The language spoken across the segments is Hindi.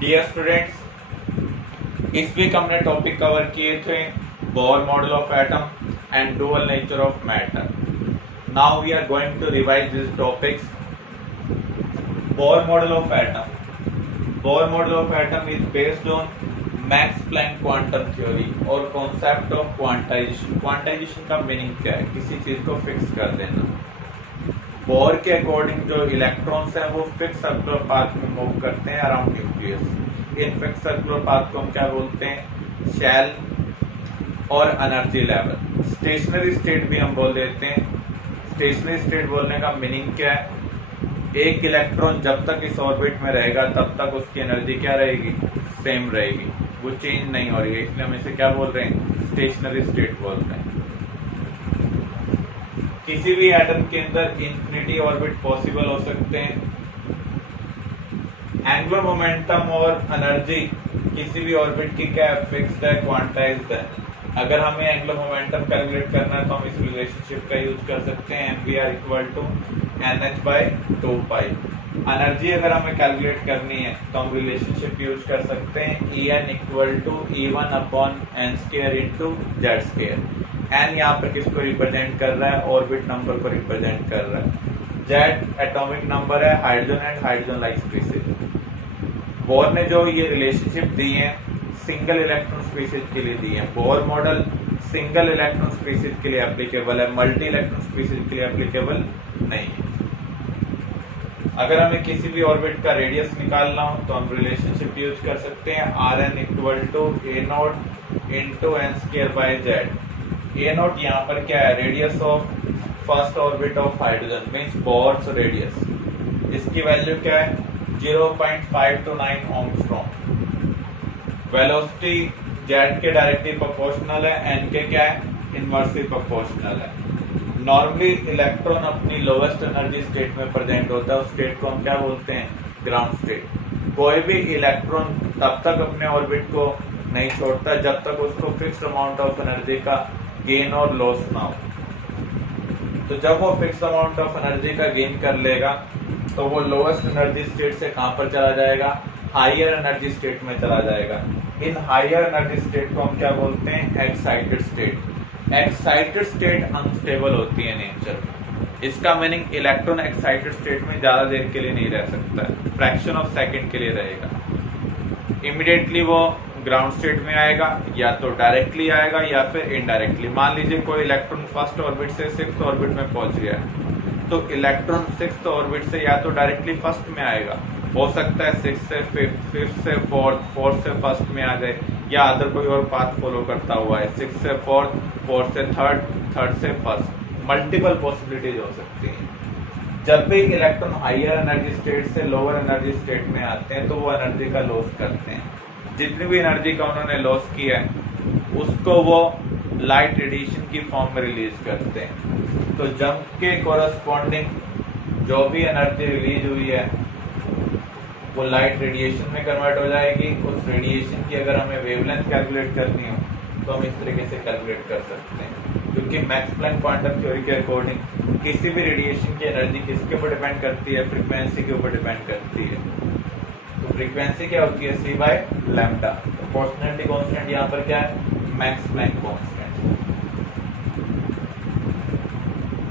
डियर स्टूडेंट्स, इस वीक हमने टॉपिक कवर किए थे Bohr model of atom and dual nature of matter. Now we are going to revise this topics. Bohr model of atom. Bohr model of atom is based on Max Planck quantum theory और कॉन्सेप्ट ऑफ क्वांटाइजेशन. क्वांटाइजेशन का मीनिंग क्या है? किसी चीज को फिक्स कर देना. बोर के अकॉर्डिंग जो इलेक्ट्रॉन्स हैं वो फिक्स सर्कुलर पाथ में मूव करते हैं around nucleus. In fix circular path को हम क्या बोलते हैं? शेल और एनर्जी लेवल. स्टेशनरी स्टेट भी हम बोल देते हैं. स्टेशनरी स्टेट बोलने का मीनिंग क्या है? एक इलेक्ट्रॉन जब तक इस ऑर्बिट में रहेगा तब तक उसकी एनर्जी क्या रहेगी? सेम रहेगी, वो चेंज नहीं हो रही है. इसलिए हम इसे क्या बोल रहे हैं? स्टेशनरी स्टेट बोल रहे हैं. किसी भी एटम के अंदर इंफिनिटी ऑर्बिट पॉसिबल हो सकते हैं. एंगुलर मोमेंटम और एनर्जी किसी भी ऑर्बिट की क्या फिक्स्ड है, क्वांटाइज्ड है. अगर हमें एंगुलर मोमेंटम कैलकुलेट करना है तो हम इस रिलेशनशिप का यूज कर सकते हैं. mvr equal to nh/2π. Energy अगर हमें कैलकुलेट करनी है तो हम रिलेशनशिप यूज कर सकते हैं En equal to E1/n² into z². N यहाँ पर किसको रिप्रेजेंट कर रहा है? ऑर्बिट नंबर को रिप्रेजेंट कर रहा है. जेड एटॉमिक नंबर है hydrogen and hydrogen-like species. Bore ने जो ये रिलेशनशिप दी है सिंगल इलेक्ट्रॉन स्पीसीज के लिए दी है. Bohr model single electron species के लिए एप्लीकेबल है, मल्टी इलेक्ट्रॉन स्पीसीज के लिए एप्लीकेबल नहीं है. अगर हमें किसी भी ऑर्बिट का रेडियस निकालना हो तो हम रिलेशनशिप यूज कर सकते हैं Rn equal to A0 into n²/z. A0 यहाँ पर क्या है? Radius of first orbit of hydrogen means Bohr's radius. इसकी वैल्यू क्या है? 0.529 ओमस्ट्रॉम. वेलोसिटी जेड के डायरेक्टली प्रोपोर्शनल है, एन के क्या है? इनवर्सली प्रोपोर्शनल है. नॉर्मली इलेक्ट्रॉन अपनी लोवेस्ट एनर्जी स्टेट में प्रेजेंट होता है. उस स्टेट को हम क्या बोलते हैं? Ground state. कोई भी इलेक्ट्रॉन तब तक अपने ऑर्बिट को नहीं छोड़ता जब तक उसको फिक्स्ड अमाउंट ऑफ एनर्जी का गेन और लॉस ना हो. तो जब वो फिक्स्ड अमाउंट ऑफ एनर्जी का गेन कर लेगा तो वो लोवेस्ट एनर्जी स्टेट से कहां पर चला जाएगा? हायर एनर्जी स्टेट में चला जाएगा. इन हायर एनर्जी स्टेट को हम क्या बोलते हैं? Excited state. Excited state unstable होती है नेचर में. इसका मीनिंग इलेक्ट्रॉन एक्साइटेड स्टेट में ज्यादा देर के लिए नहीं रह सकता है, फ्रैक्शन ऑफ सेकंड के लिए रहेगा. इमीडिएटली वो ग्राउंड स्टेट में आएगा, या तो डायरेक्टली आएगा या फिर इनडायरेक्टली. मान लीजिए कोई इलेक्ट्रॉन फर्स्ट ऑर्बिट से सिक्स्थ ऑर्बिट में पहुंच गया है तो इलेक्ट्रॉन सिक्स्थ ऑर्बिट से या तो डायरेक्टली फर्स्ट में आएगा, हो सकता है सिक्स्थ से फिफ्थ, फिफ्थ से फोर्थ, फोर्थ से फर्स्ट में आ जाए, या अदर कोई और पाथ फॉलो करता हुआ है सिक्स्थ से फोर्थ, फोर्थ से थर्ड, थर्ड से फर्स्ट. मल्टीपल पॉसिबिलिटीज हो सकती हैं. जब भी इलेक्ट्रॉन हायर एनर्जी स्टेट से लोअर एनर्जी स्टेट में आते हैं तो वो एनर्जी का लॉस करते हैं. जितनी भी एनर्जी का उन्होंने लॉस किया है उसको वो लाइट रेडिएशन की फॉर्म में रिलीज करते हैं. तो जंप के कोरस्पॉन्डिंग जो भी एनर्जी रिलीज हुई है वो लाइट रेडिएशन में कन्वर्ट हो जाएगी. उस रेडिएशन की अगर हमें वेवलेंथ कैलकुलेट करनी हो तो हम इस तरीके से कैलकुलेट कर सकते हैं. क्योंकि मैक्स प्लैंक क्वांटम थ्योरी के अकॉर्डिंग किसी भी रेडिएशन की एनर्जी किसके ऊपर डिपेंड करती है? फ्रीक्वेंसी के ऊपर डिपेंड करती है. तो फ्रीक्वेंसी क्या होती है? c/λ. प्रोपोर्शनलिटी कांस्टेंट यहाँ पर क्या है? Max Planck constant.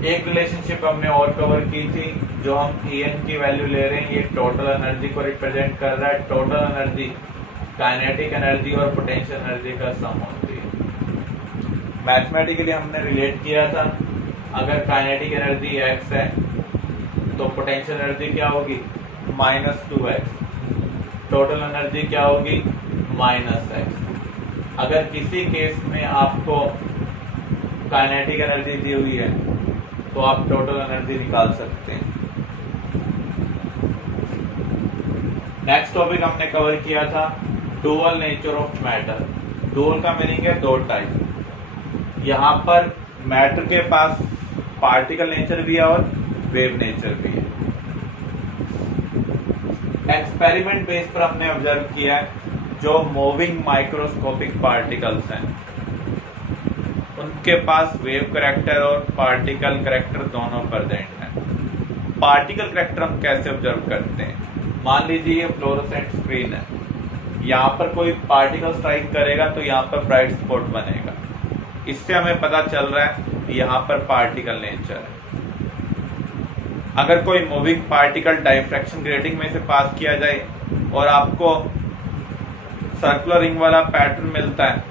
एक रिलेशनशिप हमने और कवर की थी जो हम En की वैल्यू ले रहे हैं, ये टोटल एनर्जी को रिप्रेजेंट कर रहा है. टोटल एनर्जी काइनेटिक एनर्जी और पोटेंशियल एनर्जी का सम होती है. मैथमेटिकली हमने रिलेट किया था, अगर काइनेटिक एनर्जी x है तो पोटेंशियल एनर्जी क्या होगी? -2x. टोटल एनर्जी क्या होगी? -x. अगर किसी केस में आपको काइनेटिक एनर्जी दी हुई है तो आप टोटल एनर्जी निकाल सकते हैं. नेक्स्ट टॉपिक हमने कवर किया था dual nature of matter. Dual का मीनिंग है दो टाइप. यहाँ पर मैटर के पास पार्टिकल नेचर भी है और वेव नेचर भी है. एक्सपेरिमेंट बेस पर हमने ऑब्जर्व किया है जो मूविंग माइक्रोस्कोपिक पार्टिकल्स हैं उनके पास वेव करैक्टर और पार्टिकल करैक्टर दोनों प्रेजेंट हैं. पार्टिकल करैक्टर हम कैसे ऑब्जर्व करते हैं? मान लीजिए ये फ्लोरोसेंट स्क्रीन है, यहाँ पर कोई पार्टिकल स्ट्राइक करेगा तो यहाँ पर ब्राइट स्पॉट बनेगा। इससे हमें पता चल रहा है यहाँ पर पार्टिकल नेचर है। अगर कोई मूविंग पार्टिकल डायफ्रैक्शन ग्रेटिंग में से पास किया जाए और आपको सर्कुलर रिंग वाला पैटर्न मिलता है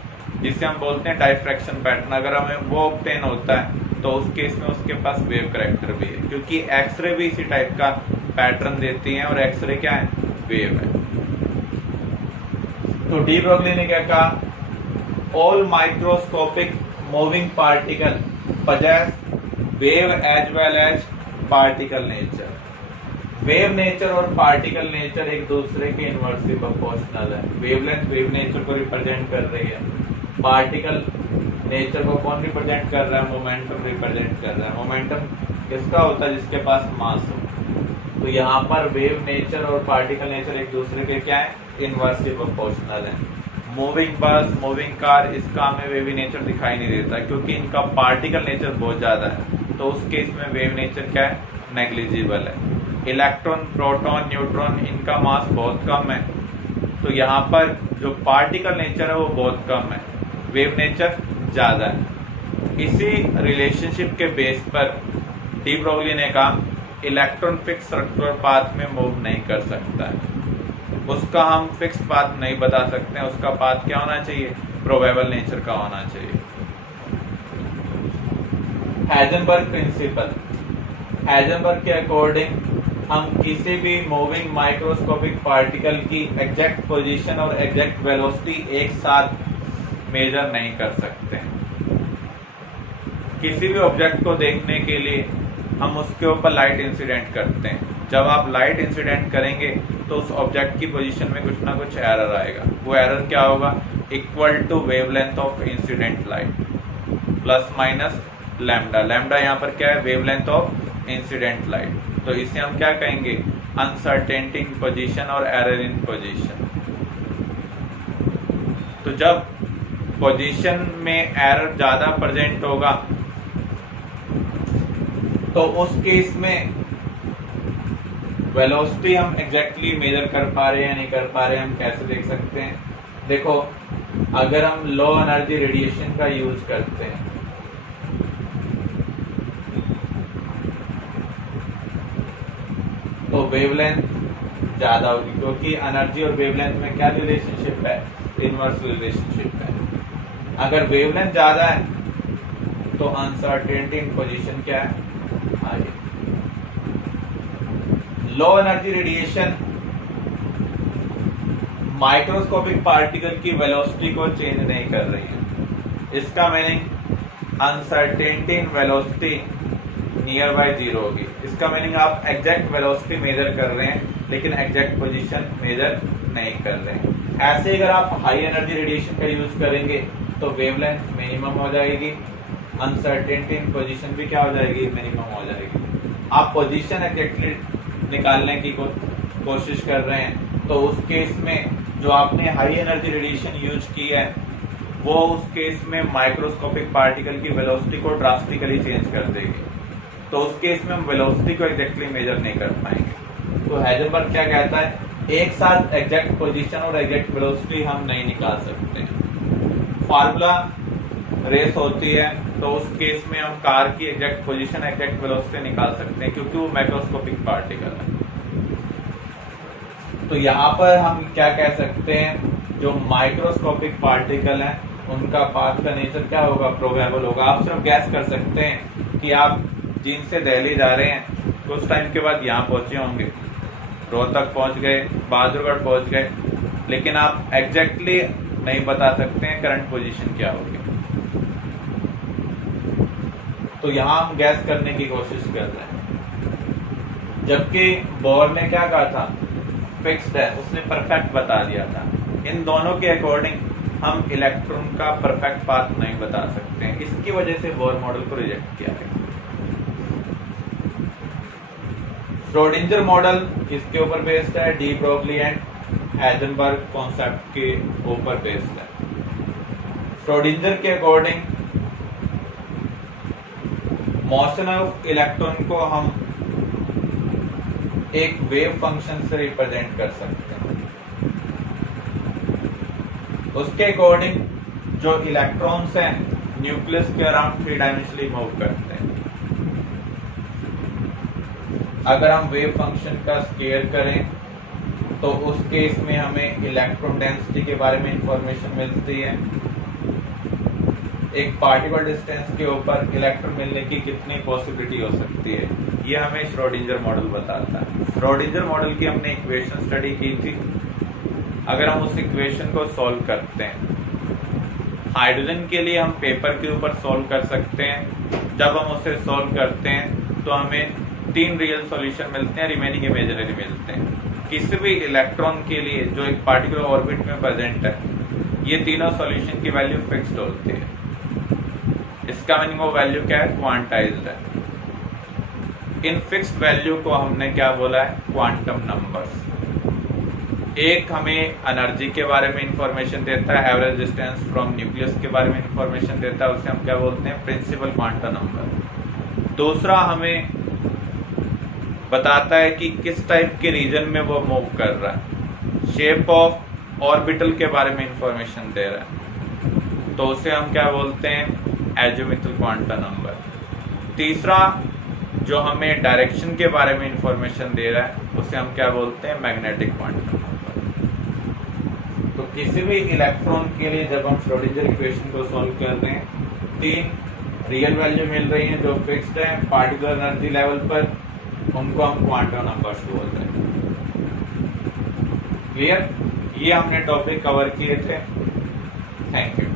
जिसे हम बोलते हैं डायफ्रैक्शन पैटर्न, अगर हमें वो ऑब्टेन होता है तो उस केस में उसके पास वेव करेक्टर भी है, क्योंकि एक्सरे भी इसी टाइप का पैटर्न देती हैं और एक्सरे क्या है, वेव है। तो डी ब्रोगली ने क्या कहा, all microscopic moving particle possess wave as well as particle nature. Wave nature और पार्टिकल नेचर एक दूसरे के इनवर्सली प्रोपोर्शनल है। वेवलेंथ वेव नेचर को रिप्रेजेंट कर रही है, पार्टिकल नेचर को कौन रिप्रेजेंट कर रहा है, मोमेंटम रिप्रेजेंट कर रहा है। मोमेंटम किसका होता है, जिसके पास मास हो। तो यहाँ पर वेव नेचर और पार्टिकल नेचर एक दूसरे के क्या है, इनवर्सली प्रोपोर्शनल है। मूविंग बस, मूविंग कार, इसका हमें वेवी नेचर दिखाई नहीं देता क्योंकि इनका पार्टिकल नेचर बहुत ज्यादा है, तो उस केस में वेव नेचर क्या है, नेग्लिजिबल है। इलेक्ट्रॉन, प्रोटॉन, न्यूट्रॉन, इनका मास बहुत कम है, तो यहाँ पर जो पार्टिकल नेचर है वो बहुत कम है, वेव नेचर ज्यादा है। इसी रिलेशनशिप के बेस पर डी ब्रोगली ने कहा इलेक्ट्रॉन फिक्स सर्कुलर पाथ में मूव नहीं कर सकता है, उसका हम फिक्स पाथ नहीं बता सकते हैं, उसका पाथ क्या होना चाहिए, प्रोबेबल नेचर का होना चाहिए। हाइजेनबर्ग प्रिंसिपल, हाइजेनबर्ग के अकॉर्डिंग हम किसी भी मूविंग माइक्रोस्कोपिक पार्टिकल की एग्जैक्ट पोजीशन और एग्जैक्ट वेलोसिटी एक साथ मेजर नहीं कर सकते। किसी भी ऑब्जेक्ट को देखने के लिए हम उसके ऊपर लाइट इंसिडेंट करते हैं, जब आप लाइट इंसिडेंट करेंगे तो उस ऑब्जेक्ट की पोजीशन में कुछ ना कुछ एरर आएगा। वो एरर क्या होगा, equal to wavelength of incident light plus minus lambda. Lambda यहाँ पर क्या है, वेवलेंथ ऑफ इंसिडेंट लाइट। तो इसे हम क्या कहेंगे, अनसर्टेनिटी इन पोजीशन और एरर इन पोजीशन। तो जब पोजीशन में एरर ज्यादा प्रेजेंट होगा तो उस केस में वेलोसिटी हम एग्जैक्टली मेजर कर पा रहे हैं या नहीं कर पा रहे हैं, हम कैसे देख सकते हैं। देखो, अगर हम लो एनर्जी रेडिएशन का यूज करते हैं तो वेवलेंथ ज्यादा होगी, क्योंकि एनर्जी और वेवलेंथ में क्या रिलेशनशिप है, इनवर्स रिलेशनशिप है। अगर वेवलेंथ ज्यादा है तो अनसर्टेनिटी इन पोजीशन क्या है, आगे। Low energy radiation microscopic particle की वेलोसिटी को चेंज नहीं कर रही है, इसका meaning uncertainty in velocity near by zero होगी। इसका मीनिंग आप एग्जैक्ट वेलोसिटी मेजर कर रहे हैं लेकिन एग्जैक्ट पोजीशन मेजर नहीं कर रहे हैं। ऐसे अगर आप हाई एनर्जी रेडिएशन का यूज करेंगे तो वेवलेंथ मिनिमम हो जाएगी, अनसर्टेनिटी इन पोजीशन भी क्या हो जाएगी, मिनिमम हो जाएगी। आप पोजीशन एग्जैक्टली निकालने की कोशिश कर रहे हैं तो उस केस में जो आपने हाई एनर्जी रेडिएशन यूज की है वो उस केस में माइक्रोस्कोपिक पार्टिकल की वेलोसिटी को ड्रास्टिकली चेंज कर देगी, तो उस केस में हम वेलोसिटी को एग्जैक्टली मेजर नहीं कर पाएंगे। तो हाइजेनबर्ग क्या कहता है, एक साथ एग्जैक्ट पोजीशन और एग्जैक्ट वेलोसिटी हम नहीं निकाल सकते। फार्मूला रेस होती है तो उस केस में हम कार की एग्जैक्ट पोजीशन, एग्जैक्ट वेलोसिटी निकाल सकते हैं क्योंकि वो माइक्रोस्कोपिक पार्टिकल है। तो यहाँ पर हम क्या कह सकते हैं, जो माइक्रोस्कोपिक पार्टिकल है उनका पाथ का नेचर क्या होगा, प्रोबेबल होगा। आप सिर्फ गैस कर सकते हैं कि आप जींद से दिल्ली जा रहे हैं, कुछ टाइम के बाद यहाँ पहुंचे होंगे, रोहतक पहुंच गए, बहादुरगढ़ पहुंच गए, लेकिन आप एग्जैक्टली नहीं बता सकते हैं करंट पोजीशन क्या होगी। तो यहाँ हम गैस करने की कोशिश कर रहे हैं, जबकि बोर ने क्या कहा था, फिक्स्ड है, उसने परफेक्ट बता दिया था। इन दोनों के अकॉर्डिंग हम इलेक्ट्रॉन का परफेक्ट पाथ नहीं बता सकते हैं, इसकी वजह से बोर मॉडल को रिजेक्ट किया गया। श्रोडिंगर मॉडल किसके ऊपर बेस्ड है, de Broglie and Heisenberg concept के ऊपर बेस्ड है। श्रोडिंगर के अकॉर्डिंग मोशन ऑफ इलेक्ट्रॉन को हम एक वेव फंक्शन से रिप्रेजेंट कर सकते हैं। उसके अकॉर्डिंग जो इलेक्ट्रॉन्स हैं न्यूक्लियस के अराउंड 3 डायमेंशनली मूव करते हैं। अगर हम वेव फंक्शन का स्केयर करें तो उस केस में हमें इलेक्ट्रॉन डेंसिटी के बारे में इंफॉर्मेशन मिलती है। एक पार्टिकल डिस्टेंस के ऊपर इलेक्ट्रॉन मिलने की कितनी पॉसिबिलिटी हो सकती है, ये हमें श्रोडिंगर मॉडल बताता है। श्रोडिंगर मॉडल की हमने इक्वेशन स्टडी की थी। अगर हम उस इक्वेशन को सॉल्व करते हैं, हाइड्रोजन के लिए हम पेपर के ऊपर सॉल्व कर सकते हैं। जब हम उसे सॉल्व करते हैं तो हमें 3 रियल सॉल्यूशन मिलते हैं, रिमेनिंग इमेजिनरी मिलते हैं। किसी भी इलेक्ट्रॉन के लिए जो एक पार्टिकुलर ऑर्बिट में प्रेजेंट है, ये तीनों सॉल्यूशन की वैल्यू फिक्स्ड होती है। इसका मीनिंग वो वैल्यू क्या है, क्वांटाइज्ड है। इन फिक्स्ड वैल्यू को हमने क्या बोला है, क्वांटम नंबर्स। एक हमें एनर्जी के बारे में इंफॉर्मेशन देता है, एवरेज डिस्टेंस फ्रॉम न्यूक्लियस के बारे में इंफॉर्मेशन देता है, उसे हम क्या बोलते हैं, प्रिंसिपल क्वांटम नंबर। दूसरा हमें बताता है कि किस टाइप के रीजन में वो मूव कर रहा है, शेप ऑफ ऑर्बिटल के बारे में इंफॉर्मेशन दे रहा है, तो उसे हम क्या बोलते हैं, एजिमुथल क्वांटम नंबर। तीसरा जो हमें डायरेक्शन के बारे में इंफॉर्मेशन दे रहा है, उसे हम क्या बोलते हैं, मैग्नेटिक क्वांटम नंबर। तो किसी भी इलेक्ट्रॉन के लिए जब हम श्रोडिंगर इक्वेशन को सॉल्व कर रहे हैं, 3 रियल वैल्यू मिल रही हैं जो फिक्स्ड है पार्टिकुलर एनर्जी लेवल पर, उनको हम क्वांटम नंबर्स बोलते हैं। क्लियर? ये हमने टॉपिक कवर किए थे। Thank you.